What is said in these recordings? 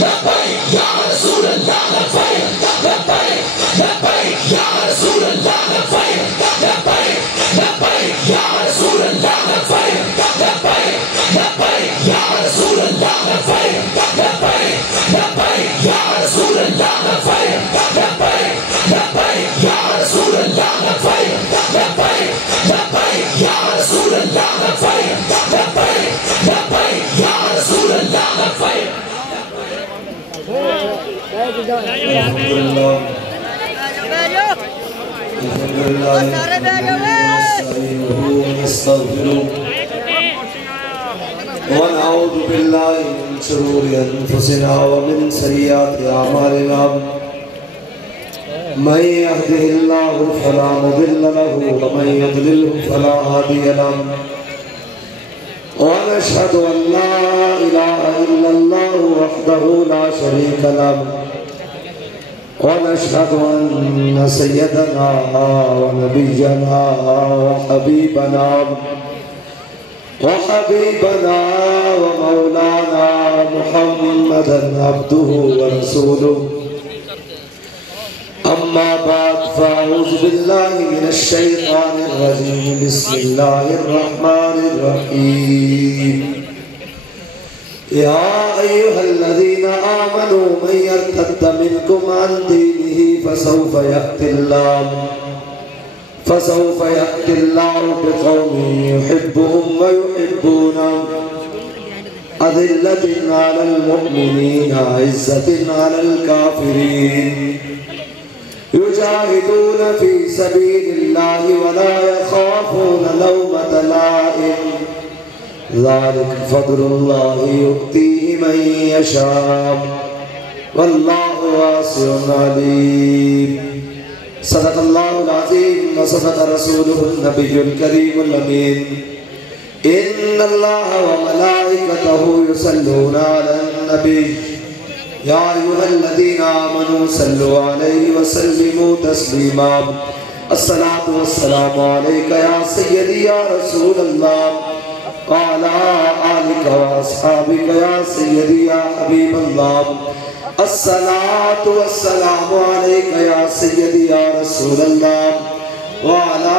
لبیک یا رسول اللہ لبیک لبیک لبیک یا رسول اللہ لبیک لبیک لبیک یا رسول اللہ لبیک لبیک لبیک یا رسول اللہ لبیک لبیک لبیک یا رسول اللہ لبیک لبیک لبیک یا رسول اللہ لبیک لبیک لبیک یا رسول اللہ لبیک لبیک لبیک یا رسول اللہ لبیک ونعوذ بالله من شرور أنفسنا ومن سيئات أعمالنا من يهده الله فلا مضل له ومن يضلله فلا هادي له ونشهد أن لا إله إلا الله وحده لا شريك له ونشهد أن سيدنا ونبينا وحبيبنا ومولانا محمدا عبده ورسوله أما بعد فأعوذ بالله من الشيطان الرجيم بسم الله الرحمن الرحيم يا أيها الذين آمنوا من يرتد منكم عن دينه فسوف يأتي الله بقوم يحبهم ويحبونه أذلة على المؤمنين عزة على الكافرين يجاهدون في سبيل الله ولا يخافون لومة لائم ذلك فضل الله يؤتيه من يشاء والله واسع عليم صدق الله العظيم وصدق رسوله النبي الكريم الأمين إن الله وملائكته يصلون على النبي يا أيها الذين آمنوا صلوا عليه وسلموا تسليما الصلاة والسلام عليك يا سيدي يا رسول الله وعلى آلك وأصحابك يا سيدي يا حبيب الله الصلاة والسلام عليك يا سيدي يا رسول الله وعلى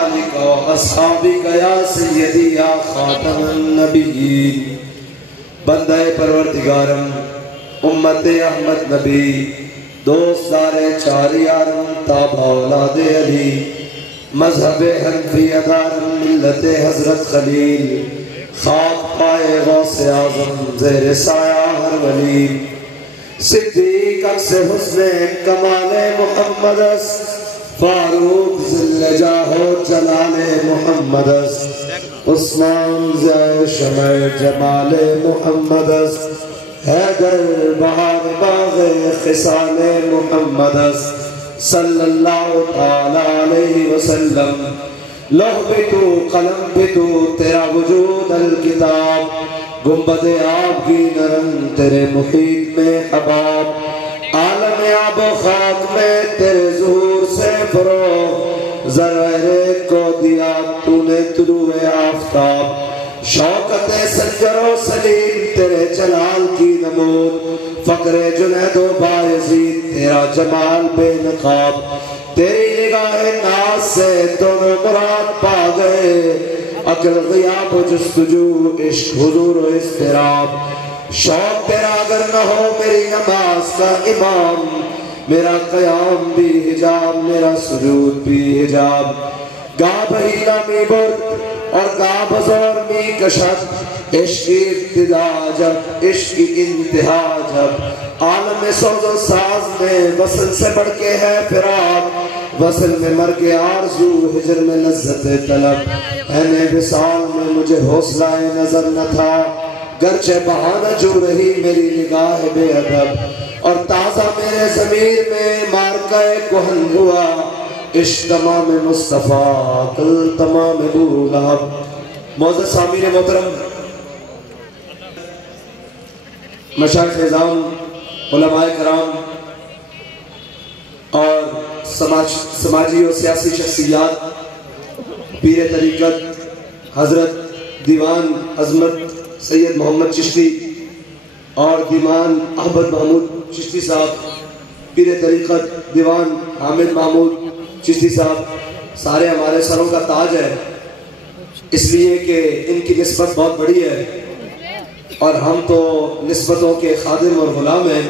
آلك وأصحابك يا سيدي يا خاتم النبيين بندہ پروردگارم امت احمد نبی دوستدار چار یارم تابع اولاد علی مذہب حنفیہ دارم ملت حضرت خلیل خاک پائے غوث اعظم زیر سایہ ہر ولی صدیق اکس حسن کمال محمد فاروق ذل جاہ و جلال محمد عثمان زی شمع جمال محمد حیدر بہار باغ خصال محمد صلی اللہ تعالی علیہ وسلم لوح بھی تو قلم بھی تو تیرا وجود الکتاب گنبد آپ کی نرم تیرے محیط میں حباب عالم آب و خاک میں تیرے ظہور سے فروغ ذرائر کو دیا تو نے طلوع آفتاب شوکت سنجر و سلیم تیرے جلال کی نمود فقر جنید و بایزید تیرا جمال بے نقاب تیری نگاہ ناز سے دونوں مراد پا گئے عقل غیاب و جستجو عشق حضور و اضطراب شوق تیرا اگر نہ ہو میری نماز کا امام میرا قیام بھی حجاب میرا سجود بھی حجاب گاہ بہیلا می برد اور گاہ بزور می کشت عشق ابتدا جب عشق انتہا جب عالم سوز و ساز میں وصل سے بڑھ کے ہے فراق وصل میں مر کے آرزو ہجر میں لذت طلب اہنے وصال میں مجھے حوصلہ نظر نہ تھا گرچہ بہانہ جو رہی میری نگاہ بے ادب اور تازہ میرے ضمیر میں مارکہ کہن ہوا عشق تمام مصطفیٰ کل تمام ابو لہب معزز سامعین محترم مشائخ اعظام علماء کرام اور سماجی و سیاسی شخصیات پیر طریقت حضرت دیوان عظمت سید محمد چشتی اور دیوان احمد محمود چشتی صاحب، پیر طریقت دیوان حامد محمود چشتی صاحب، سارے ہمارے سروں کا تاج ہے، اس لیے کہ ان کی نسبت بہت بڑی ہے اور ہم تو نسبتوں کے خادم اور غلام ہیں۔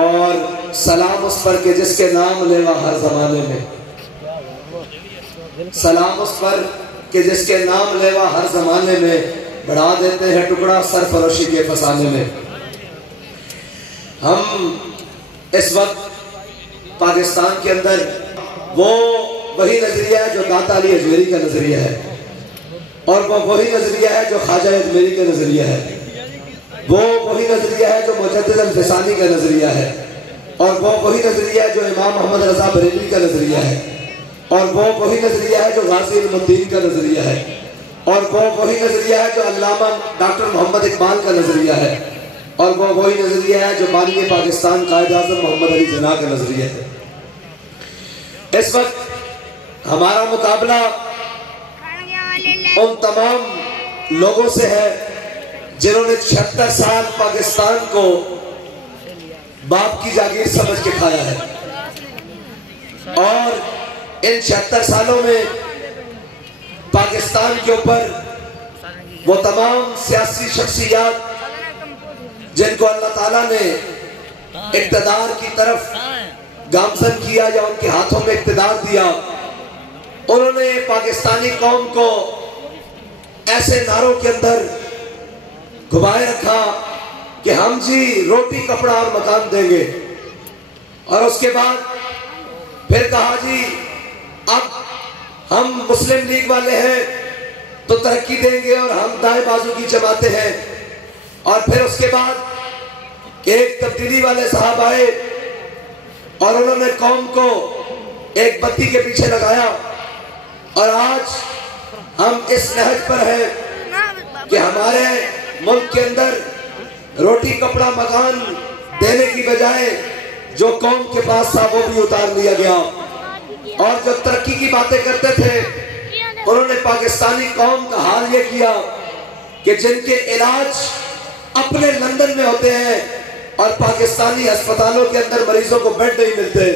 اور سلام اس پر کہ جس کے نام لیوا ہر زمانے میں، سلام اس پر کہ جس کے نام لیوا ہر زمانے میں، بڑھا دیتے ہیں ٹکڑا سرفروشی کے فسانے میں۔ ہم اس وقت پاکستان کے اندر وہ وہی نظریہ ہے جو داتا علی اجمیری کا نظریہ ہے، اور وہ وہی نظریہ ہے جو خواجہ اجمیری کا نظریہ ہے، وہ وہی نظریہ ہے جو مجدد الفسانی کا نظریہ ہے، اور وہ وہی نظریہ ہے جو امام محمد رضا بریلوی کا نظریہ ہے، اور وہ وہی نظریہ ہے جو غازی علم الدین کا نظریہ ہے، اور وہ وہی نظریہ ہے جو علامہ ڈاکٹر محمد اقبال کا نظریہ ہے، اور وہ وہی نظریہ ہے جو بانی پاکستان قائد اعظم محمد علی جناح کا نظریہ ہے۔ اس وقت ہمارا مقابلہ ان تمام لوگوں سے ہے جنہوں نے 76 سال پاکستان کو باپ کی جاگیر سمجھ کے کھایا ہے، اور ان 76 سالوں میں پاکستان کے اوپر وہ تمام سیاسی شخصیات جن کو اللہ تعالیٰ نے اقتدار کی طرف گامزن کیا یا ان کے ہاتھوں میں اقتدار دیا، انہوں نے پاکستانی قوم کو ایسے نعروں کے اندر گھمائے رکھا کہ ہم جی روٹی کپڑا اور مکان دیں گے، اور اس کے بعد پھر کہا جی اب ہم مسلم لیگ والے ہیں تو ترقی دیں گے اور ہم دائیں بازو کی جماعتیں ہیں، اور پھر اس کے بعد ایک تبدیلی والے صاحب آئے اور انہوں نے قوم کو ایک بتی کے پیچھے لگایا، اور آج ہم اس نہج پر ہیں کہ ہمارے ملک کے اندر روٹی کپڑا مکان دینے کی بجائے جو قوم کے پاس تھا وہ بھی اتار لیا گیا، اور جو ترقی کی باتیں کرتے تھے انہوں نے پاکستانی قوم کا حال یہ کیا کہ جن کے علاج اپنے لندن میں ہوتے ہیں اور پاکستانی ہسپتالوں کے اندر مریضوں کو بیڈ نہیں ملتے،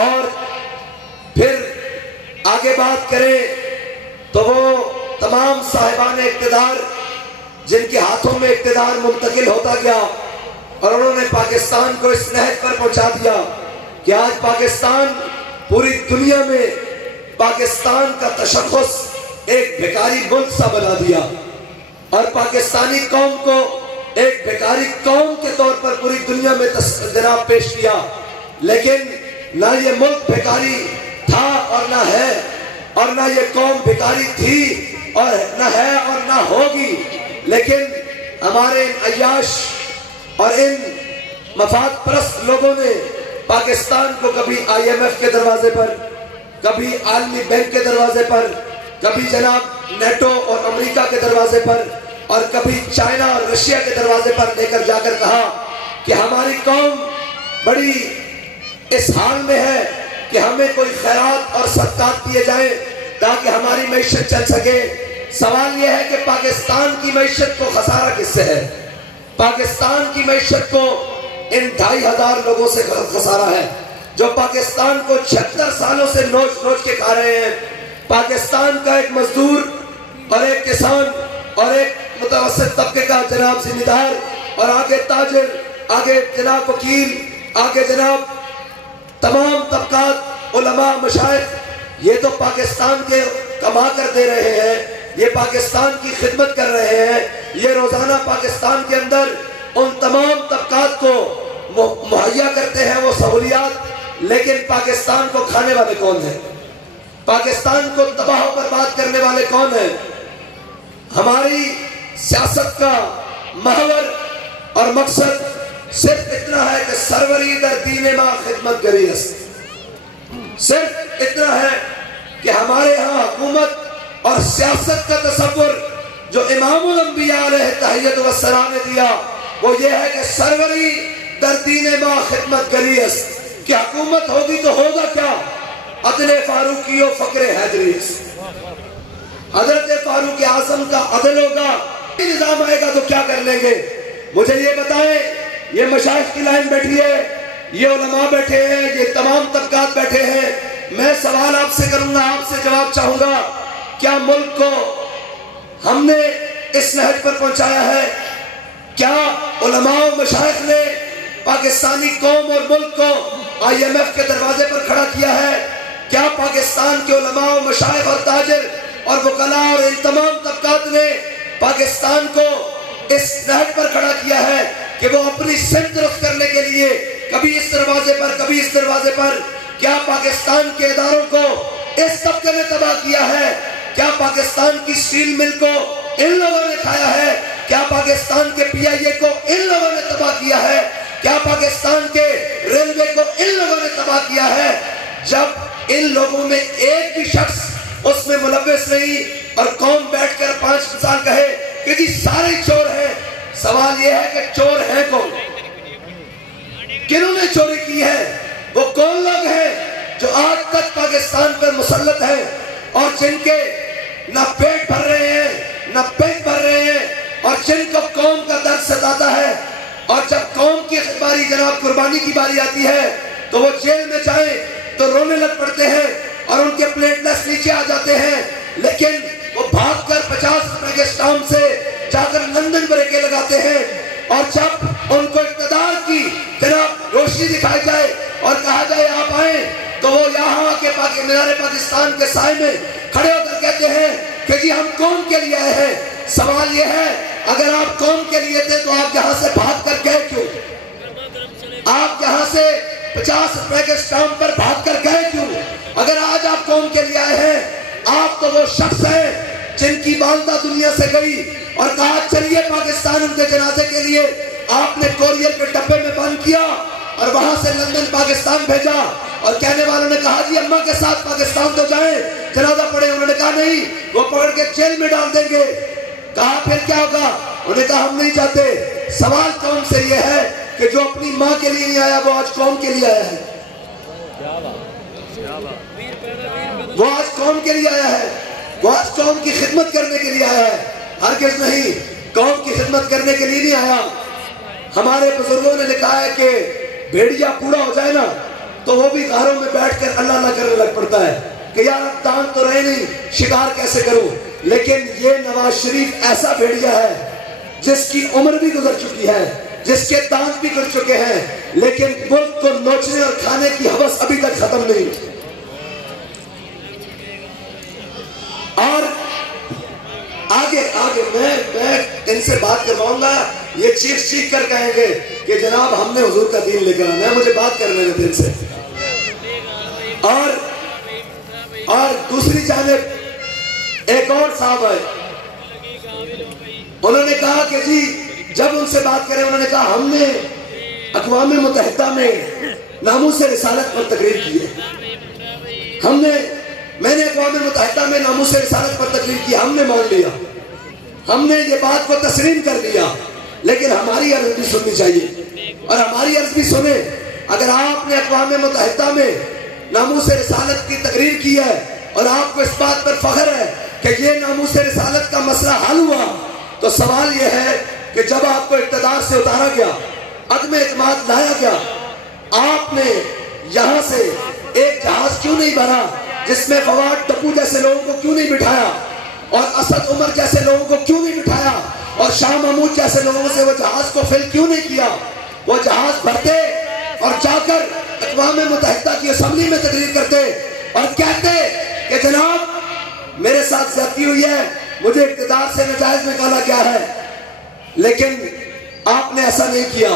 اور پھر آگے بات کریں تو وہ تمام صاحبان اقتدار جن کے ہاتھوں میں اقتدار منتقل ہوتا گیا، اور انہوں نے پاکستان کو اس نہج پر پہنچا دیا کہ آج پاکستان پوری دنیا میں پاکستان کا تشخص ایک بھیکاری ملک سا بنا دیا، اور پاکستانی قوم کو ایک بھیکاری قوم کے طور پر پوری دنیا میں جناب پیش کیا۔ لیکن نہ یہ ملک بھیکاری تھا اور نہ ہے، اور نہ یہ قوم بھیکاری تھی اور نہ ہے اور نہ ہوگی، لیکن ہمارے ان عیاش اور ان مفاد پرست لوگوں نے پاکستان کو کبھی IMF کے دروازے پر، کبھی عالمی بینک کے دروازے پر، کبھی جناب نیٹو اور امریکہ کے دروازے پر، اور کبھی چائنا اور رشیا کے دروازے پر لے کر جا کر کہا کہ ہماری قوم بڑی اس حال میں ہے کہ ہمیں کوئی خیرات اور صدقات دیے جائیں تاکہ ہماری معیشت چل سکے۔ سوال یہ ہے کہ پاکستان کی معیشت کو خسارہ کس سے ہے؟ پاکستان کی معیشت کو ان 2500 لوگوں سے خسارہ ہے جو پاکستان کو 76 سالوں سے نوچ نوچ کے کھا رہے ہیں۔ پاکستان کا ایک مزدور اور ایک کسان اور ایک متوسط طبقے کا جناب ذمہ دار، اور آگے تاجر، آگے جناب وکیل، آگے جناب تمام طبقات، علماء، مشائخ، یہ تو پاکستان کے کما کر دے رہے ہیں، یہ پاکستان کی خدمت کر رہے ہیں، یہ روزانہ پاکستان کے اندر ان تمام طبقات کو مہیا کرتے ہیں وہ سہولیات، لیکن پاکستان کو کھانے والے کون ہیں؟ پاکستان کو تباہ و برباد کرنے والے کون ہیں؟ ہماری سیاست کا محور اور مقصد صرف اتنا ہے کہ سروری در دین ما خدمت گری است، صرف اتنا ہے کہ ہمارے ہاں حکومت اور سیاست کا تصور جو امام الانبیاء علیہ تحیت والسلام نے دیا وہ یہ ہے کہ سروری در دین ما خدمت گری است، کہ حکومت ہوگی تو ہوگا کیا؟ عدل فاروقی و فقر حیدری است۔ حضرت فاروق اعظم کا عدل ہوگا نظام آئے گا تو کیا کر لیں گے؟ مجھے یہ بتائیں، یہ مشائخ کی لائن بیٹھی ہے، یہ علماء بیٹھے ہیں، یہ تمام طبقات بیٹھے ہیں، میں سوال آپ سے کروں گا، آپ سے جواب چاہوں گا، کیا ملک کو ہم نے اس نہج پر پہنچایا ہے؟ کیا علماء و مشائخ نے پاکستانی قوم اور ملک کو IMF کے دروازے پر کھڑا کیا ہے؟ کیا پاکستان کے علماء و مشائخ اور تاجر اور وکلاء اور ان تمام طبقات نے پاکستان کو اس نہج پر کھڑا کیا ہے کہ وہ اپنی سمت درست کرنے کے لیے کبھی اس دروازے پر کبھی اس دروازے پر؟ کیا پاکستان کے اداروں کو اس طبقے نے تباہ کیا ہے؟ کیا پاکستان کی سٹیل مل کو ان لوگوں نے کھایا ہے؟ کیا پاکستان کے PIA کو ان لوگوں نے تباہ کیا ہے؟ کیا پاکستان کے ریلوے کو ان لوگوں نے تباہ کیا ہے؟ جب ان لوگوں میں ایک بھی شخص اس میں ملوث نہیں اور قوم بیٹھ کر 5 سال کہے کہ جی سارے چور ہیں، سوال یہ ہے کہ چور ہیں کون؟ کنہوں نے چوری کی ہے؟ وہ کون لوگ ہیں جو آج تک پاکستان پر مسلط ہیں اور جن کے نہ پیٹ بھر رہے ہیں نہ پیٹ بھر رہے ہیں اور جن کو قوم کا درد ستاتا ہے، اور جب قوم کی باری جناب قربانی کی باری آتی ہے تو وہ جیل میں جائیں تو رونے لگ پڑتے ہیں اور ان کے پلیٹلیٹس نیچے آ جاتے ہیں، لیکن وہ بھاگ کر 50 روپے کے اسٹامپ سے جا کر لندن بریکے لگاتے ہیں، اور جب ان کو اقتدار کی جناب روشنی دکھائی جائے اور کہا جائے آپ آئیں تو وہ یہاں کے مینار پاکستان کے سائے میں کھڑے ہو کر کہتے ہیں کہ جی ہم قوم کے لیے آئے ہیں۔ سوال یہ ہے، اگر آپ قوم کے لیے تھے تو آپ یہاں سے بھاگ کر گئے کیوں؟ آپ یہاں سے 50 روپے کے اسٹامپ پر بھاگ کر گئے کیوں؟ اگر آج آپ قوم کے لیے آئے ہیں، آپ تو وہ شخص ہیں جن کی والدہ دنیا سے گئی اور کہا چلیے پاکستان ان کے جنازے کے لیے، آپ نے کوریئر کے ڈبے میں بند کیا اور وہاں سے لندن پاکستان بھیجا، اور کہنے والوں نے کہا جی اماں کے ساتھ پاکستان تو جائیں، جنازہ پڑھیں، انہوں نے کہا نہیں، وہ پکڑ کے جیل میں ڈال دیں گے۔ کہا پھر کیا ہوگا؟ انہوں نے کہا ہم نہیں چاہتے۔ سوال قوم سے یہ ہے کہ جو اپنی ماں کے لیے نہیں آیا وہ آج قوم کے لیے آیا ہے، وہ آج قوم کے لیے آیا ہے، وہ آج قوم کی خدمت کرنے کے لیے آیا ہے، ہرگز نہیں قوم کی خدمت کرنے کے لیے نہیں آیا۔ ہمارے بزرگوں نے لکھا ہے کہ بھیڑیا پورا ہو جائے نا تو وہ بھی غاروں میں بیٹھ کر اللہ اللہ کرنے لگ پڑتا ہے کہ یار اب دان تو رہے نہیں، شکار کیسے کروں؟ لیکن یہ نواز شریف ایسا بھیڑیا ہے جس کی عمر بھی گزر چکی ہے، جس کے دانت بھی گر چکے ہیں، لیکن ملک کو نوچنے اور کھانے کی ہوس ابھی تک ختم نہیں۔ اور آگے میں ان سے بات کرواؤں گا، یہ چیخ کر کہیں گے کہ جناب ہم نے حضور کا دین لے کر آنا ہے، مجھے بات کرنے دیں دن سے۔ اور دوسری جانب ایک اور صاحب ہے، انہوں نے کہا کہ جی جب ان سے بات کریں، انہوں نے کہا ہم نے اقوام متحدہ میں ناموس رسالت پر تقریر کی ہے، میں نے اقوام متحدہ میں ناموس رسالت پر تقریر کی، ہم نے مان لیا، ہم نے یہ بات کو تسلیم کر لیا، لیکن ہماری عرض بھی سننی چاہیے، اور ہماری عرض بھی سنیں۔ اگر آپ نے اقوام متحدہ میں ناموس رسالت کی تقریر کی ہے اور آپ کو اس بات پر فخر ہے کہ یہ ناموس رسالت کا مسئلہ حل ہوا، تو سوال یہ ہے کہ جب آپ کو اقتدار سے اتارا گیا، عدم اعتماد لایا گیا، آپ نے یہاں سے ایک جہاز کیوں نہیں بھرا جس میں فواد ٹپو جیسے لوگوں کو کیوں نہیں بٹھایا، اور اسد عمر جیسے لوگوں کو کیوں نہیں بٹھایا، اور شاہ محمود جیسے لوگوں سے وہ جہاز کو فل کیوں نہیں کیا؟ وہ جہاز بھرتے اور جا کر اقوام متحدہ کی اسمبلی میں تقریر کرتے اور کہتے کہ جناب میرے ساتھ زیادتی ہوئی ہے، مجھے اقتدار سے ناجائز نکالا گیا ہے، لیکن آپ نے ایسا نہیں کیا۔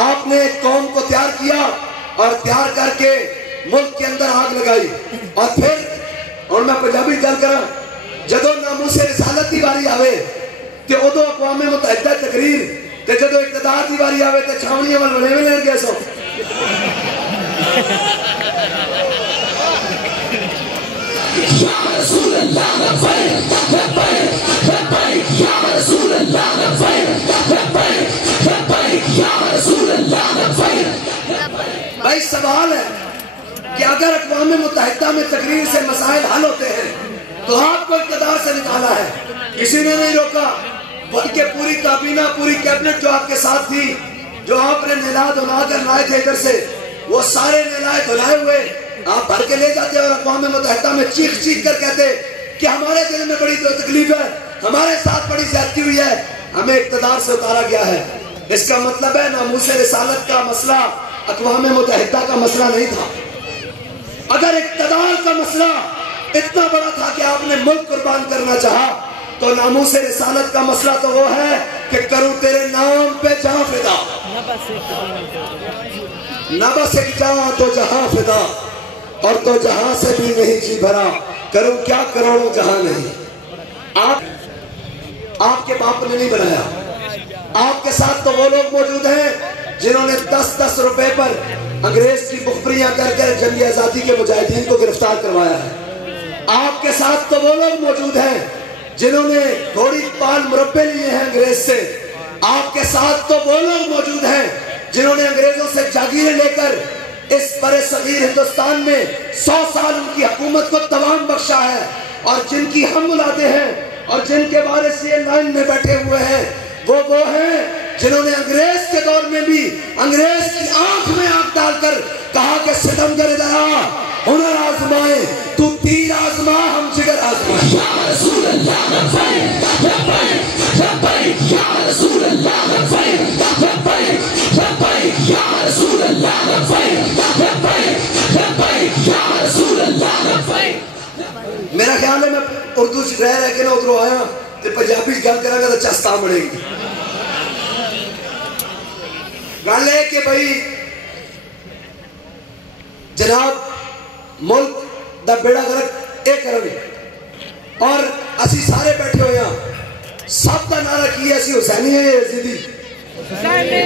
آپ نے قوم کو تیار کیا اور تیار کر کے ملک کے اندر آگ لگائی، اور پھر اور میں پنجابی گل کراں، جدو ناموس رسالت دی باری آوے تے ادو اقوام متحدہ تقریر، تے جدو اقتدار دی باری آوے تے چھاونیاں ول بنے لگ گئے سو۔ یا رسول اللہ لبیک لبیک لبیک یا رسول اللہ لبیک لبیک لبیک یا رسول اللہ لبیک۔ بھائی سوال ہے کہ اگر اقوام متحدہ میں تقریر سے مسائل حل ہوتے ہیں تو آپ کو اقتدار سے نکالا ہے، کسی نے نہیں روکا، بلکہ پوری کابینہ پوری کیبنٹ جو آپ کے ساتھ تھی جو آپ نے نہلا دھلا کر لائے تھے ادھر سے وہ سارے نہلائے دھلائے ہوئے آپ بھر کے لے جاتے اور اقوام متحدہ میں چیخ چیخ کر کہتے کہ ہمارے دل میں بڑی تکلیف ہے ہمارے ساتھ بڑی زیادتی ہوئی ہے ہمیں اقتدار سے اتارا گیا ہے اس کا مطلب ہے ناموس رسالت کا مسئلہ اقوام متحدہ کا مسئلہ نہیں تھا اگر اقتدار کا مسئلہ اتنا بڑا تھا کہ آپ نے ملک قربان کرنا چاہا تو ناموس رسالت کا مسئلہ تو وہ ہے کہ کروں تیرے نام پہ جہاں فدا نہ بس ایک جہاں تو جہاں فدا اور تو جہاں سے بھی نہیں جی بھرا کروں کیا کروڑوں جہاں نہیں آپ کے باپ نے نہیں بنایا آپ کے ساتھ تو وہ لوگ موجود ہیں جنہوں نے 10-10 روپے پر انگریز کی مخبریاں کر کر جنگ آزادی کے مجاہدین کو گرفتار کروایا ہے آپ کے ساتھ تو وہ لوگ موجود ہیں جنہوں نے تھوڑی پال مربے لیے ہیں انگریز سے آپ کے ساتھ تو وہ لوگ موجود ہیں جنہوں نے انگریزوں سے جاگیریں لے کر اس برِ صغیر ہندوستان میں 100 سال ان کی حکومت کو توان بخشا ہے اور جن کی ہم اولادیں ہیں اور جن کے وارث یہ لائن میں بیٹھے ہوئے ہیں وہ ہیں جنہوں نے انگریز کے دور میں بھی انگریز کی آنکھ میں آنکھ ڈال کر کہا کہ ستمگر ادھر آ ہنر آزمائے تو تیر آزما ہم جگر آزمائے یا رسول اللہ لبیک لبیک لبیک یا رسول اللہ لبیک لبیک لبیک یا رسول اللہ لبیک لبیک لبیک یا رسول اللہ لبیک میرا خیال ہے میں اردو سے رہ کے نہ ادھروں آیا تو پنجابی گل کرا گا تو چستا بڑھے گی گل ہے کہ بھائی جناب ملک دا بیڑا غرق ایک کرنے اور اسی سارے بیٹھے ہوئے ہیں سب کا نعرہ کیا اسی حسینی ہے یا یزیدی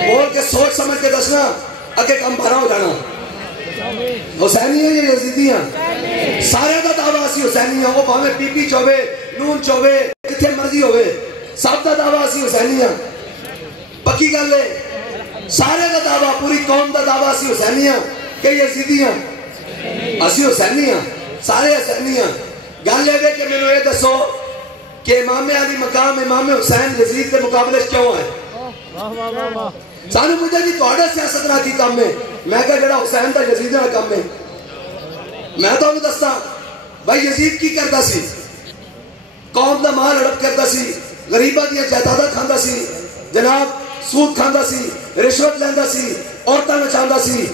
بول کے سوچ سمجھ کے دسنا اگے کم بھرا ہو جانا حسینی ہے یا یزیدی ہیں سارے کا دعویٰ اسی حسینی ہیں وہ بھامے پی پی چوبے نون چوبے جتھے مرضی ہوئے سب کا دعویٰ اسی حسینی ہیں پکی گل ہے سارے کا دعویٰ پوری قوم کا دعویٰ اسی حسینی ہیں کہ یزیدی ہیں اسی حسینی ہیں سارے حسینی ہیں گل ہے کہ میں نے یہ دسو کہ امام علی مقام امام حسین یزید کے مقابلے کیوں ہے سانو مجھے جی توڑے سیاست نہ کی کام میں میں کہا جڑا حسین دا یزید نہ کام میں میں تو انہوں دستا بھائی یزید کی کرتا سی قوم دا مال ہڑپ کرتا سی غریبہ دیا جائیداداں کھاندا سی جناب سود کھاندا سی رشوت لیندا سی عورتاں نچاندا سی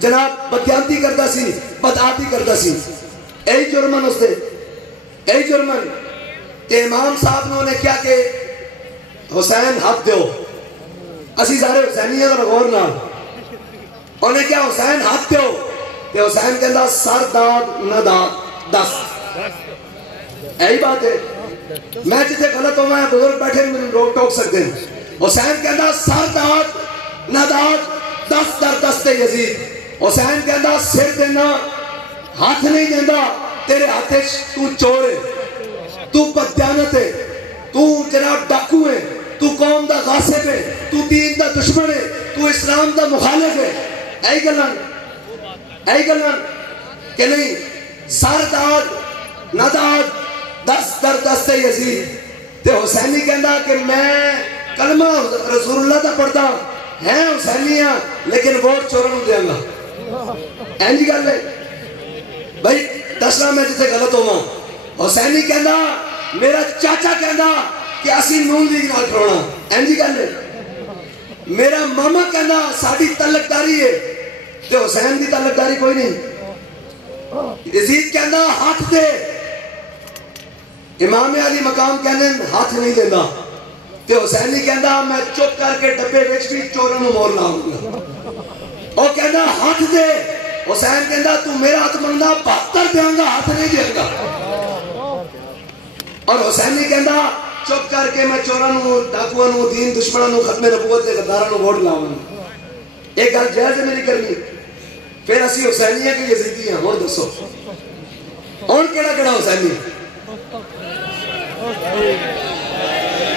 جناب بدیانتی کرتا سی بدعاتی کرتا سی a German us they a German تے امام صاحب نے کیا کہ حسین حق دیو اسی سارے حسینی ہیں غور نہ انہیں کیا حسین حق دیو تے حسین کہندا سر داد نہ داد دست ایہی بات ہے میں جتے غلط ہوں میں بزرگ بیٹھے مجھے روک ٹوک سکتے ہیں حسین کہندا سر داد نہ داد دست در دست یزید حسین کہندا سر دینا ہاتھ نہیں دینا تیرے ہاتھے تو چور ہے تو بدیانت ہے تو جناب ڈاکو ہے تو قوم دا غاصب ہے تو دین دا دشمن ہے تو اسلام دا مخالف ہے اے گلن کہ نہیں سر داد نہ داد دست در دست یزید تے حسینی کہندا کہ میں کلمہ رسول اللہ دا پڑھتا ہیں حسینیاں لیکن ووٹ چوروں دے گا اینجی گل ہے بھائی دسنا میں جسے غلط ہوا حسینی کہندا میرا چاچا کہندا کہ اسی نون لیگ نال کرونا اینجی گل ہے میرا ماما کہندا ساڈی تعلقداری ہے تے حسین دی تعلقداری کوئی نہیں یزید کہندا ہاتھ دے امام علی مقام کہنے ہاتھ نہیں دینا تے حسینی کہندا میں چپ کر کے ڈبے وچ بھی چوروں نوں مور لاؤں گا او کہندا ہاتھ دے حسین کہندا تو میرا ہاتھ منگدا 72 دیاں گا ہاتھ نہیں دے گا اور حسینی کہندا چپ کر کے میں چوراں نوں ڈاکواں نوں دین دشمناں نوں ختم نبوت دے غداراں نوں ووٹ لاواں ایک گل جائز نہیں کرنی پھر اسی حسینی ہیں کہ یزیدی ہیں ہن دسو ہن کیڑا کیڑا حسینی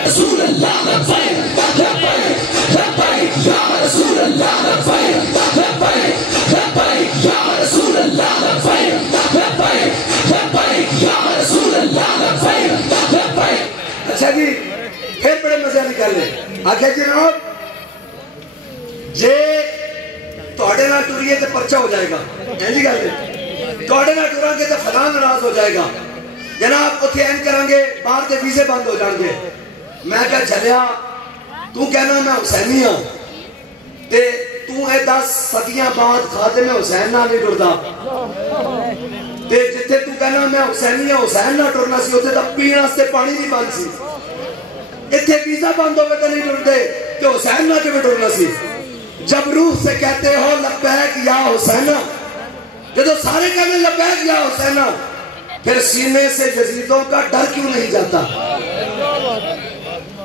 رسول اللہ لبیک لبیک لبیک یا رسول اللہ لبیک لبیک لبیک یا رسول اللہ لبیک لبیک لبیک یا رسول اللہ لبیک لبیک اچھا جی پھر بڑے مزے جے توڑے نہ ٹوریے تو پرچہ ہو جائے گا جی گل توڑے نہ ٹوران گے تو فلاں ناراض ہو جائے گا جناب اتھے این کریں گے باہر کے ویزے بند ہو جان گے میں کہا چلیا تو کہنا میں حسینی ہوں تے تو اے 10 صدیاں بعد خاتم حسین نہ نہیں ٹردا تے جتھے تو کہنا میں حسینی ہوں حسین نہ ٹرنا سی اتھے تب پینے واسطے پانی نہیں بند سی اتھے ویزا بند ہوئے تو نہیں ٹردے کہ حسین نہ کیوں ٹرنا سی جب روح سے کہتے ہو لبیک یا حسینہ جب سارے کہنے لبیک یا حسینہ پھر سینے سے یزیدوں کا ڈر کیوں نہیں جاتا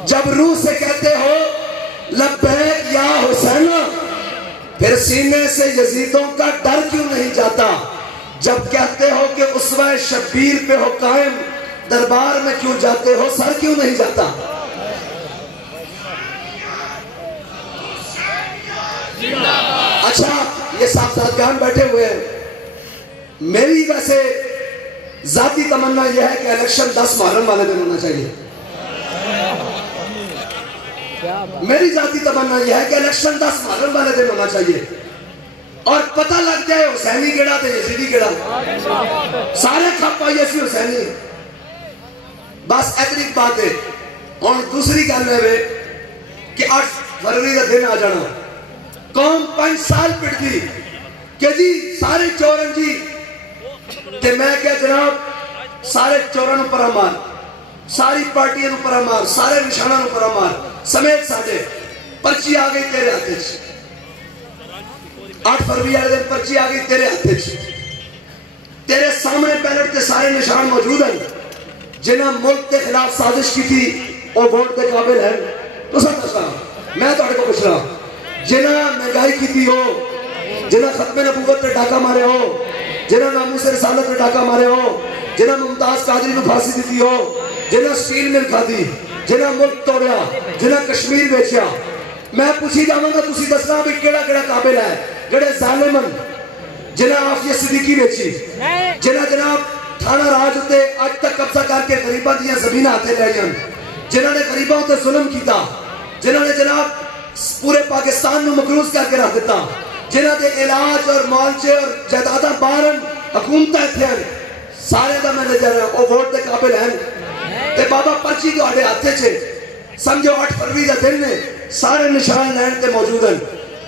جب روح سے کہتے ہو لبیک یا حسینہ پھر سینے سے یزیدوں کا ڈر کیوں نہیں جاتا جب کہتے ہو کہ اسوہ شبیر پہ ہو قائم دربار میں کیوں جاتے ہو سر کیوں نہیں جاتا اچھا یہ صاحبزادگان بیٹھے ہوئے ہیں میری ویسے ذاتی تمنا یہ ہے کہ الیکشن 10 محرم والے دن ہونا چاہیے میری ذاتی تمنا یہ ہے کہ الیکشن 10 محرم والے دن ہونا چاہیے اور پتہ لگ جائے حسینی گیڑا تے یزیدی گیڑا سارے کھپ آئیے سی حسینی بس اتنی بات ہے اور دوسری گل ہے کہ 8 فروری کا دن آ جانا قوم 5 سال پڑ دی کہ جی سارے چورن جی کہ میں کیا جناب سارے چورن پر امار ساری پارٹیاں پر امار سارے نشانہ پر امار سمیت ساڑھے پرچی آگئی تیرے ہاتھے 8 فروری آئے دن پرچی آگئی تیرے ہاتھے تیرے سامنے بیلٹ کے سارے نشان موجود ہیں جنہاں ملک کے خلاف سازش کی تھی وہ ووٹ کے قابل ہیں تو سب پوچھ رہا میں تو کو پوچھ رہا جنہاں مہنگائی کی تھی ہو جنہاں ختم نبوت نے ڈاکہ مارے ہو جنہاں ناموس رسالت نے ڈاکہ مارے ہو جنہاں ممتاز قادری نے پھانسی دی تھی ہو جنہاں سٹیل مل کھا دی جنہاں ملک توڑیا جنہاں کشمیر بیچیا میں پوچھی جاؤں گا تسی دسنا بھی کیڑا کیڑا قابل ہے جڑے ظالمن جنہاں عافیہ صدیقی بیچی جنہاں جناب تھانہ راج ہوتے آج تک قبضہ کر کے غریبہ دیا زمین آتے لے جن جنہاں نے غریبہ ہوتے ظلم کیتا جنہاں نے جناب پورے پاکستان میں مقروض کر کے رکھ دیتا جنہاں دے علاج اور معالجے اور جائیداداں بارن حکومتیں تھے سارے دا مینیجر ہیں وہ ووٹ دے قابل ہیں تے بابا پرچی تو آڑے آتے چھے سمجھو 8 فروری دا دن نے سارے نشان لین تے موجود ہیں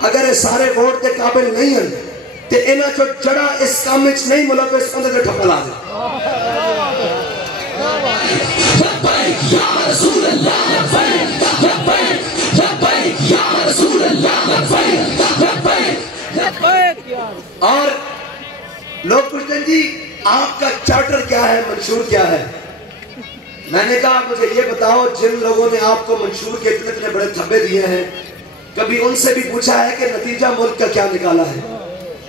اگر یہ سارے ووٹ دے قابل نہیں ہیں تے انہاں جو جڑا اس کامچ نہیں ملوث اندر دے ٹھپا لا دے لبیک یا رسول اللہ لبیک لبیک لبیک یا رسول اللہ لبیک لبیک لبیک اور لوگ پوچھتے ہیں جی آپ کا چارٹر کیا ہے منشور کیا ہے میں نے کہا مجھے یہ بتاؤ جن لوگوں نے آپ کو منشور کے اتنے بڑے تھبے دیے ہیں کبھی ان سے بھی پوچھا ہے کہ نتیجہ ملک کا کیا نکالا ہے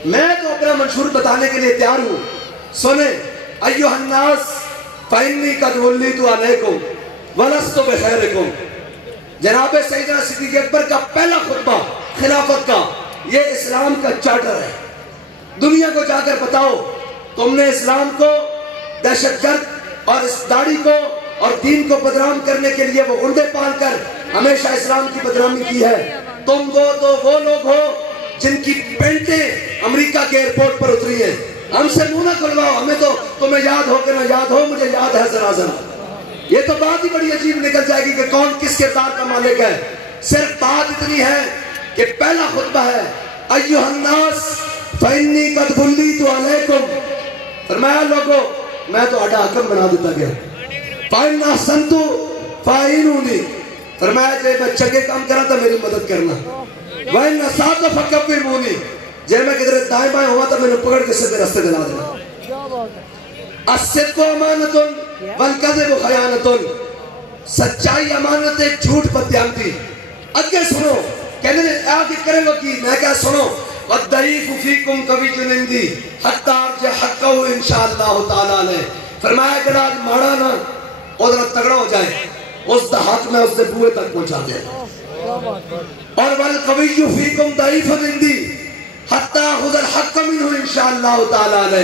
میں تو اپنا منشور بتانے کے لیے تیار ہوں سنیں ایوہ الناس فَإِنِّي قَدْ وَلِّيتُ عَلَيْكُمْ وَلَسْتُ بِخَيْرِكُمْ جناب سیدنا صدیق اکبر کا پہلا خطبہ خلافت کا یہ اسلام کا چارٹر ہے دنیا کو جا کر بتاؤ تم نے اسلام کو دہشت گرد اور اس داڑھی کو اور دین کو بدنام کرنے کے لیے وہ گنڈے پال کر ہمیشہ اسلام کی بدنامی کی ہے تم وہ لوگ ہو جن کی پینٹیں امریکہ کے ایئرپورٹ پر اتری ہیں ہم سے منہ نہ کھلواؤ ہمیں تو تمہیں یاد ہو کہ نہ یاد ہو مجھے یاد ہے ذرا یہ تو بات ہی بڑی عجیب نکل جائے گی کہ کون کس کردار کا مالک ہے صرف بات اتنی ہے کہ پہلا خطبہ ہے ایوہ الناس فَإِنِّي قَدْ وَلِّيتُ عَلَيْكُمْ فرمایا لوگو میں تو اڈا حکم بنا دیتا گیا فَإِنْ أَحْسَنْتُ فَأَعِنُونِي فرمایا جے میں چنگے کام کرا تھا میری مدد کرنا وَإِنْ أَسَاءْتُ فَكَبِّرُونِي جے میں کدھر دائیں بائیں ہوا تھا میں نے پکڑ کے سیدھے راستے دلا دینا الصدق امانۃ والکذب خیانۃ سچائی امانت ہے جھوٹ بددیانتی اگے سنو کہنے نے آگے کریں گو کی میں کہا سنو والضعیف فیکم قوی عندی حتی ارجع حقہ انشاءاللہ تعالیٰ نے فرمایا جڑا ماڑا نا وہ ذرا تگڑا ہو جائے اس دا حق میں اس دے بوئے تک پہنچا دے اور والقوی فیکم ضعیف عندی حتی خذ الحق منہ انشاءاللہ تعالیٰ نے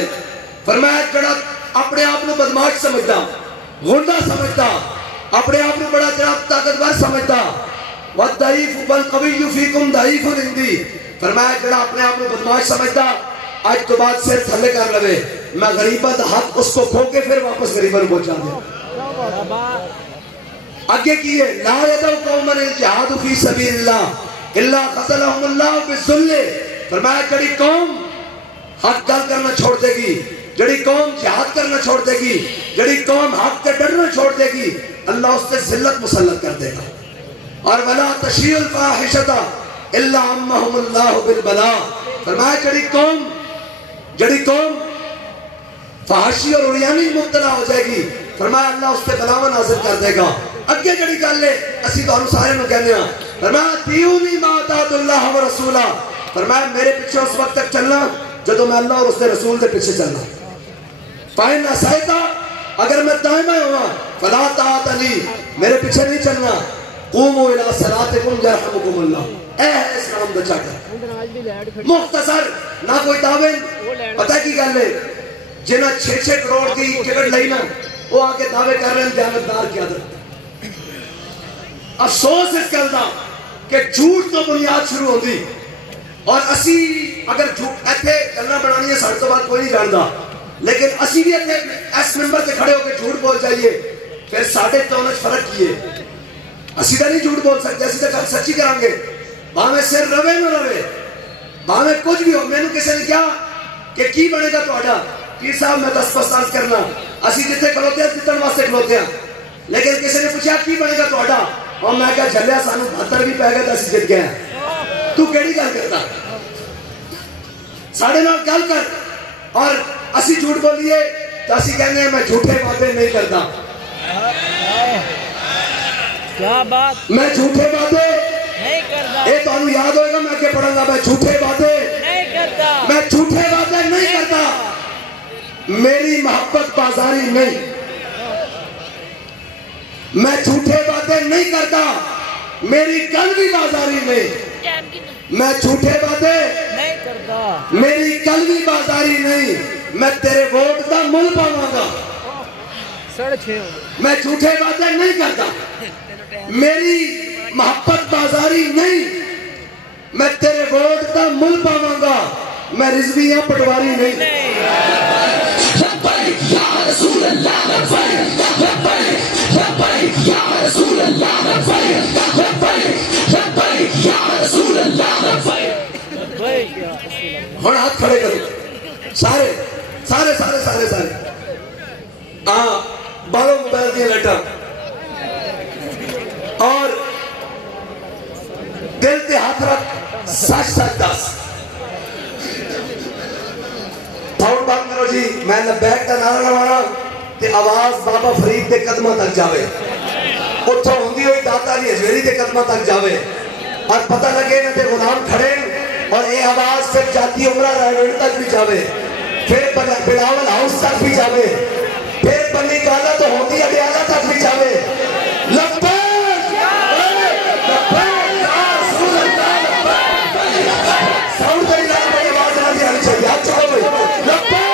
فرمایا جڑا اپنے آپ کو بدماش سمجھتا غنڈا سمجھتا اپنے آپ کو بڑا جناب طاقتور سمجھتا والضعیف والقوی فیکم ضعیف عندی، فرمایا جڑا اپنے آپ کو بدماش سمجھتا آج تو بعد سر تھلے کر لوے، میں غریبہ دا حق اس کو کھو کے پھر واپس غریبہ نے پہنچا دیا۔ آگے کیے لا یدعو قوما الجہاد فی سبیل اللہ الا قتلہم اللہ بالذل، فرمایا جڑی قوم حق گل کرنا چھوڑ دے گی، جڑی قوم جہاد کرنا چھوڑ دے گی، جڑی قوم حق کے ڈرنا چھوڑ دے گی، اللہ اس سے ذلت مسلط کر دے گا۔ اور ولا تشیع الفاحشۃ الا عمهم اللہ بالبلاء، فرمایا جڑی قوم فحاشی اور عریانی مبتلا ہو جائے گی، فرمایا اللہ اس سے بلاوا نازل کر دے گا۔ اگے جڑی گل ہے اسی تانوں سارے نوں کہنے ہاں، فرمایا تیونی ما اطاعت اللہ و رسولہ، فرمایا میرے پیچھے اس وقت تک چلنا جدو میں اللہ اور اس کے رسول کے پیچھے چلنا۔ فَإِنْ عَصَيْتَ، اگر میں دائما ہوا، فَلَا طَاعَتَ لِي، میرے پیچھے نہیں چلنا۔ قُومُوا إِلَىٰ صَلَاتِكُمْ يَرْحَمُكُمُ اللَّهُ، اے ہے اسلام دا چاہتا مختصر نہ کوئی دعوے، پتہ کی گل ہے جنہاں 6 کروڑ کی ٹکٹ لئی نا وہ آکے دعوے کر رہے ہیں دیانتدار کی عادت۔ افسوس اس گل دا کہ جھوٹ تو بنیاد شروع ہوتی، اور اسی اگر جھوٹ ایتھے گلاں بنانی ہے ساڈے تو بات کوئی نہیں جاندا، لیکن اسی بھی ایتھے اس ممبر تے کھڑے ہو کے جھوٹ بول جائیے، پھر ساڈے تے انہاں فرق کیے، اسی تو نہیں جھوٹ بول سکتے، اسی تو گل سچی کریں گے، بھاویں سر روے نہ روے، بھاویں کچھ بھی ہو۔ میں نے کسی نے کیا کہ کی بنے گا تہاڈا؟ پیر صاحب میں دس پستاز کرنا، اسی جتنے کھلوتے ہیں جتنے واسطے کھلوتے ہیں، لیکن کسی نے پوچھا کی بنے گا تہاڈا؟ اور میں کہا جھلیا سانو 72 بھی پے گئے تو اسی جت گئے ہیں، تو کیڑی گل کرتا؟ ساڑھے نال گل کر، اور اسی جھوٹ بولیے تو اسی کہنے ہیں میں جھوٹے باتیں نہیں کرتا، کیا بات میں جھوٹے باتیں نہیں کرتا، اے تو انہوں یاد ہوئے گا میں آگے پڑھوں گا، میں جھوٹے باتیں نہیں کرتا، میں جھوٹے باتیں نہیں کرتا، میری محبت بازاری نہیں، میں جھوٹے باتیں نہیں کرتا، میری گل بھی بازاری نہیں، میں جھوٹے باتیں نہیں کرتا، میری گل بھی بازاری نہیں، میں تیرے ووٹ دا مل پاواں گا، 6:30 میں جھوٹے باتیں نہیں کرتا، میری محبت بازاری نہیں، میں تیرے ووٹ دا مل پاواں گا، میں رضویاں پٹواری نہیں۔ لبیک یا رسول اللہ، لبیک لبیک لبیک یا رسول اللہ، لبیک لبیک لبیک یا رسول اللہ، لبیک۔ ہن ہاتھ کھڑے کرو سارے سارے سارے سارے سارے، ہاں بالو موبائل دیا لٹا، اور دل تے ہاتھ رکھ، سچ سچ دس، تھوڑ بات کرو جی، میں لبیک دا نعرہ لوانا تے آواز بابا فرید دے قدمہ تک جاوے، اتھو ہوندی ہوئی داتا علی اجمیری دے قدمہ تک جاوے، اور پتہ لگے نہ تے غلام کھڑے، اور اے آواز پھر جاتی عمرہ رائیوڑ تک بھی جاوے، پھر بلاول ہاؤس تک بھی جاوے، پھر بنی گالا تو ہوندی اڈیالہ تک بھی جاوے، لبیک لبیک یا رسول اللہ، لبیک، ساؤنڈ دے لائن بڑی آواز نہ دیا چاہیے، آپ چاہو بھئی، لبیک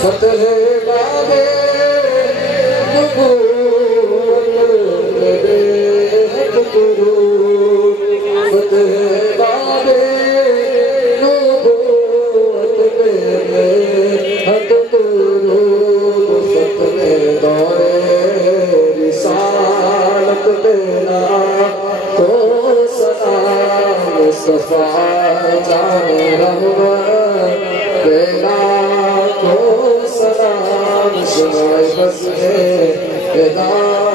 فتح بابے فتح بابے مصطفیٰ جان رحمت پیدا کو سلام شمع بس ہے پیدا